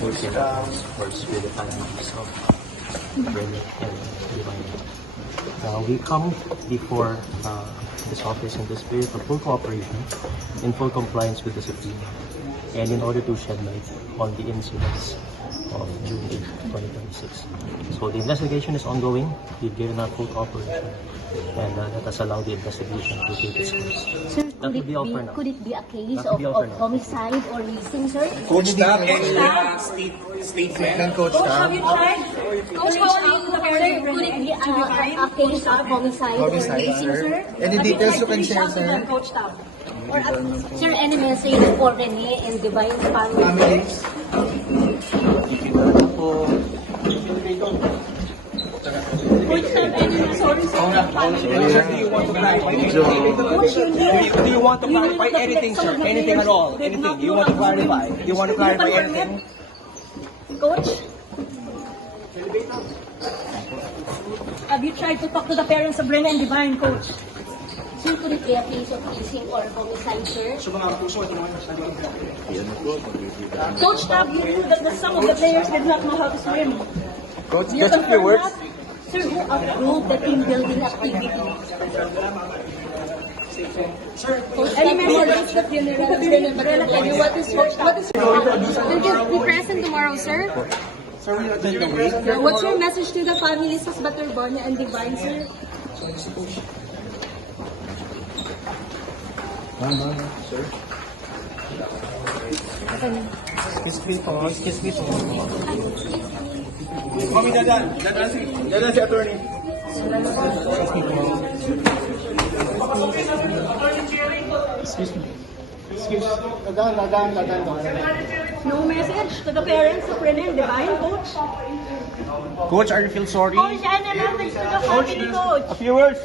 Muslim, of course, with the families of Brennan and Divine. We come before this office in the spirit of full cooperation, in full compliance with the subpoena, and in order to shed light on the incidents of June 8, 2026. So the investigation is ongoing. We've given our full cooperation, and let us allow the investigation to take its course. Sir, could it be a case of homicide or leasing, sir? Coach Tab, any statement? Coach Tab? Have you tried? Coach, sir, could it be a case of homicide or leasing, sir? Any details you can share, sir? Coach Tab? Or, sir, any message for Rene and Divine family? Families? Coach Tab, any sorry, sir? Do you want to clarify anything? Do you want to clarify anything, sir? Anything at all? Anything? You want to clarify? You want to clarify anything? Coach? Have you tried to talk to the parents of Brenna and Divine, Coach? Sir, could it be a case of leasing or homicide, sir? Coach Tab, you knew that some of the players did not know how to swim. Coach, You just a few confirm words. that? Sir, who approved the team building activity? Any messages that you know? What is Will you be present tomorrow, sir? What's your message to the families of Butterborn and Divine, sir? Excuse me po. Kami dadan si attorney. Excuse me. Dadan. No message to the parents of Brenna and Divine, Coach? Coach, are you feel sorry? Coach, any message to the family, Coach? A few words.